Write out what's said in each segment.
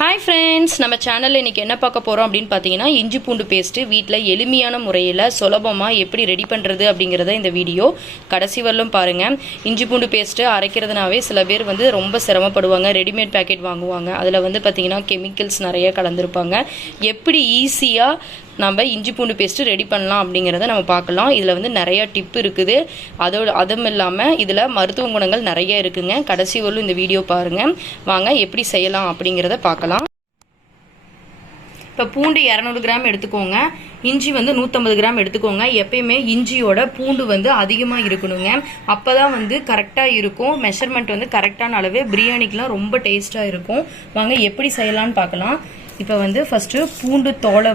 Hi friends, நம்ம சேனலில் இன்றைக்கி என்ன பார்க்க போகிறோம் அப்படின்னு பார்த்தீங்கன்னா, இஞ்சி பூண்டு பேஸ்ட்டு வீட்டில் எளிமையான முறையில் சுலபமாக எப்படி ரெடி பண்ணுறது அப்படிங்கிறத இந்த வீடியோ கடைசி வரலும் பாருங்கள். இஞ்சி பூண்டு பேஸ்ட்டு அரைக்கிறதுனாவே சில பேர் ரொம்ப சிரமப்படுவாங்க. ரெடிமேட் பேக்கெட் வாங்குவாங்க. அதில் பார்த்தீங்கன்னா கெமிக்கல்ஸ் நிறைய கலந்துருப்பாங்க. எப்படி ஈஸியாக நம்ம இஞ்சி பூண்டு பேஸ்ட்டு ரெடி பண்ணலாம் அப்படிங்கிறத நம்ம பார்க்கலாம். இதில் நிறையா டிப் இருக்குது. அதுவும் இல்லாமல் இதில் மருத்துவ குணங்கள் நிறைய இருக்குங்க. கடைசி வரலும் இந்த வீடியோ பாருங்கள். வாங்க எப்படி செய்யலாம் அப்படிங்கிறத பார்க்கலாம். இப்போ பூண்டு 200 கிராம் எடுத்துக்கோங்க. இஞ்சி 150 கிராம் எடுத்துக்கோங்க. எப்பயுமே இஞ்சியோட பூண்டு அதிகமாக இருக்கணுங்க. அப்போ தான் கரெக்டாக இருக்கும். மெஷர்மெண்ட் கரெக்டான அளவு. பிரியாணிக்கெலாம் ரொம்ப டேஸ்ட்டாக இருக்கும். வாங்க எப்படி செய்யலான்னு பார்க்கலாம். இப்போ ஃபஸ்ட்டு பூண்டு தோலை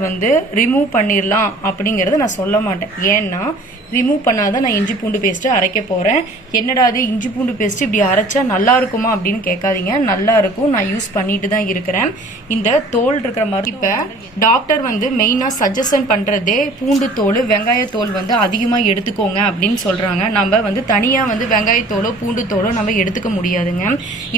ரிமூவ் பண்ணிடலாம் அப்படிங்கிறத நான் சொல்ல மாட்டேன். ஏன்னா ரிமூவ் பண்ணாதான் நான் இஞ்சி பூண்டு பேஸ்ட்டு அரைக்க போகிறேன். என்னடா அது இஞ்சி பூண்டு பேஸ்ட்டு இப்படி அரைச்சா நல்லா இருக்குமா அப்படின்னு கேட்காதீங்க. நல்லா இருக்கும். நான் யூஸ் பண்ணிட்டு தான் இருக்கிறேன். இந்த தோல் இருக்கிற மாதிரி இப்போ டாக்டர் மெயினாக சஜஷன் பண்ணுறதே பூண்டு தோல், வெங்காயத்தோல் அதிகமாக எடுத்துக்கோங்க அப்படின்னு சொல்கிறாங்க. நம்ம தனியாக வெங்காயத்தோலோ பூண்டு தோலோ நம்ம எடுத்துக்க முடியாதுங்க.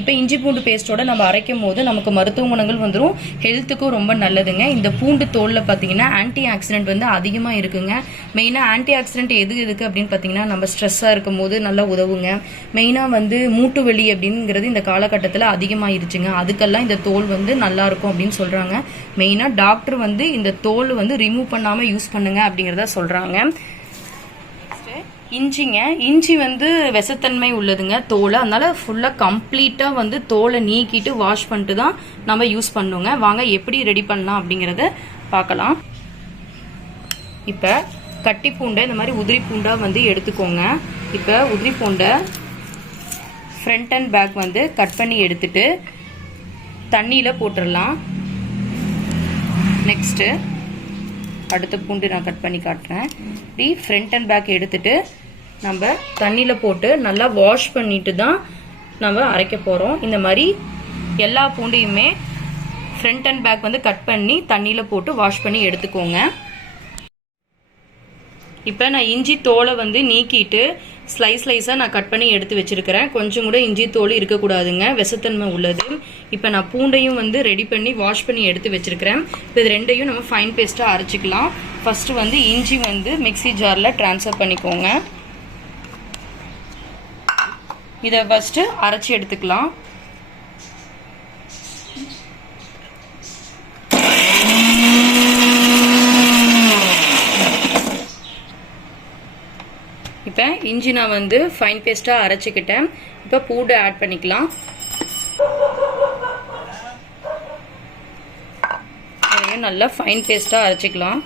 இப்போ இஞ்சி பூண்டு பேஸ்ட்டோட நம்ம அரைக்கும் போது நமக்கு மருத்துவ குணங்கள் வந்துடும். ஹெல்த்துக்கும் ரொம்ப நல்லதுங்க. இந்த பூண்டு தோலில் பார்த்தீங்கன்னா ஆன்டி ஆக்சிடென்ட் அதிகமாக இருக்குங்க. மெயினாக ஆன்டி ஆக்சிடென்ட் எதுக்கு அப்படின்னு பார்த்தீங்கன்னா, நம்ம ஸ்ட்ரெஸ்ஸாக இருக்கும் போது நல்லா உதவுங்க. மெயினாக மூட்டு வலி அப்படிங்கிறது இந்த காலகட்டத்தில் அதிகமாகிருச்சுங்க. அதுக்கெல்லாம் இந்த தோல் நல்லா இருக்கும் அப்படின்னு சொல்கிறாங்க. மெயினாக டாக்டர் இந்த தோல் ரிமூவ் பண்ணாமல் யூஸ் பண்ணுங்க அப்படிங்கிறத சொல்கிறாங்க. இஞ்சிங்க, இஞ்சி விஷத்தன்மை உள்ளதுங்க தோலை. அதனால ஃபுல்லாக கம்ப்ளீட்டாக தோலை நீக்கிட்டு வாஷ் பண்ணிட்டு தான் நம்ம யூஸ் பண்ணுங்க. வாங்க எப்படி ரெடி பண்ணலாம் அப்படிங்கிறத பார்க்கலாம். இப்போ கட்டி பூண்டை இந்த மாதிரி உதிரி பூண்டாக எடுத்துக்கோங்க. இப்போ உதிரி பூண்டை ஃப்ரண்ட் அண்ட் பேக் கட் பண்ணி எடுத்துட்டு தண்ணியில் போட்டுடலாம். நெக்ஸ்ட்டு அடுத்த பூண்டு நான் கட் பண்ணி காட்டுறேன். இப்படி ஃப்ரண்ட் அண்ட் பேக் எடுத்துட்டு நம்ம தண்ணியில் போட்டு நல்லா வாஷ் பண்ணிட்டு தான் நம்ம அரைக்க போகிறோம். இந்த மாதிரி எல்லா பூண்டையுமே ஃப்ரண்ட் அண்ட் பேக் கட் பண்ணி தண்ணியில் போட்டு வாஷ் பண்ணி எடுத்துக்கோங்க. இப்போ நான் இஞ்சி தோலை நீக்கிட்டு ஸ்லைஸாக நான் கட் பண்ணி எடுத்து வச்சுருக்கிறேன். கொஞ்சம் கூட இஞ்சி தோல் இருக்கக்கூடாதுங்க, விஷத்தன்மை உள்ளது. இப்போ நான் பூண்டையும் ரெடி பண்ணி வாஷ் பண்ணி எடுத்து வச்சுருக்கிறேன். இப்போ இது ரெண்டையும் நம்ம ஃபைன் பேஸ்ட்டாக அரைச்சிக்கலாம். ஃபஸ்ட்டு இஞ்சி மிக்ஸி ஜாரில் ட்ரான்ஸ்ஃபர் பண்ணிக்கோங்க. இதை ஃபஸ்ட்டு அரைச்சி எடுத்துக்கலாம். இப்போ இஞ்சி நான் ஃபைன் பேஸ்ட்டாக அரைச்சிக்கிட்டேன். இப்போ பூண்டு ஆட் பண்ணிக்கலாம். நல்லா ஃபைன் பேஸ்ட்டாக அரைச்சிக்கலாம்.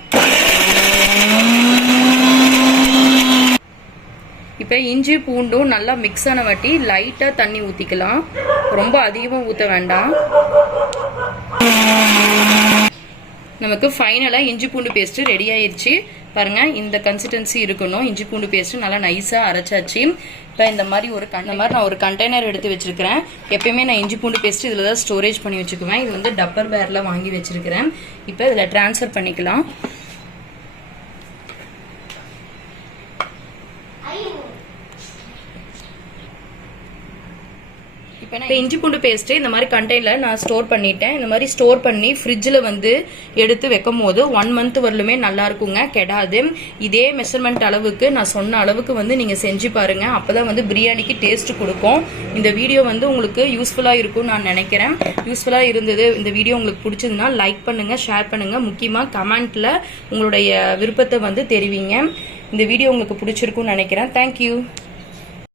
இப்போ இஞ்சி பூண்டும் நல்லா மிக்ஸ் ஆன வாட்டி லைட்டாக தண்ணி ஊற்றிக்கலாம். ரொம்ப அதிகமாக ஊற்ற வேண்டாம். நமக்கு ஃபைனலாக இஞ்சி பூண்டு பேஸ்ட்டு ரெடி ஆயிடுச்சு. பாருங்கள், இந்த கன்சிஸ்டன்சி இருக்கணும். இஞ்சி பூண்டு பேஸ்ட்டு நல்லா நைஸாக அரைச்சாச்சு. இப்போ இந்த மாதிரி நான் ஒரு கண்டெய்னர் எடுத்து வச்சுருக்கிறேன். எப்பயுமே நான் இஞ்சி பூண்டு பேஸ்ட்டு இதில் தான் ஸ்டோரேஜ் பண்ணி வச்சுக்குவேன். இது டப்பர் பேரில் வாங்கி வச்சுருக்கிறேன். இப்போ இதில் ட்ரான்ஸ்ஃபர் பண்ணிக்கலாம். இப்போ இஞ்சி பூண்டு பேஸ்ட்டு இந்த மாதிரி கண்டெய்னரில் நான் ஸ்டோர் பண்ணிட்டேன். இந்த மாதிரி ஸ்டோர் பண்ணி ஃப்ரிட்ஜில் எடுத்து வைக்கும் போது 1 மந்த் வரலுமே நல்லா இருக்குங்க, கெடாது. இதே மெஷர்மெண்ட் அளவுக்கு நான் சொன்ன அளவுக்கு நீங்கள் செஞ்சு பாருங்கள். அப்போ தான் பிரியாணிக்கு டேஸ்ட் கொடுக்கும். இந்த வீடியோ உங்களுக்கு யூஸ்ஃபுல்லாக இருக்கும்னு நான் நினைக்கிறேன். யூஸ்ஃபுல்லாக இருந்தது இந்த வீடியோ உங்களுக்கு பிடிச்சதுன்னா லைக் பண்ணுங்கள், ஷேர் பண்ணுங்கள். முக்கியமாக கமெண்ட்டில் உங்களுடைய விருப்பத்தை தெரிவிங்க. இந்த வீடியோ உங்களுக்கு பிடிச்சிருக்குன்னு நினைக்கிறேன். தேங்க்யூ.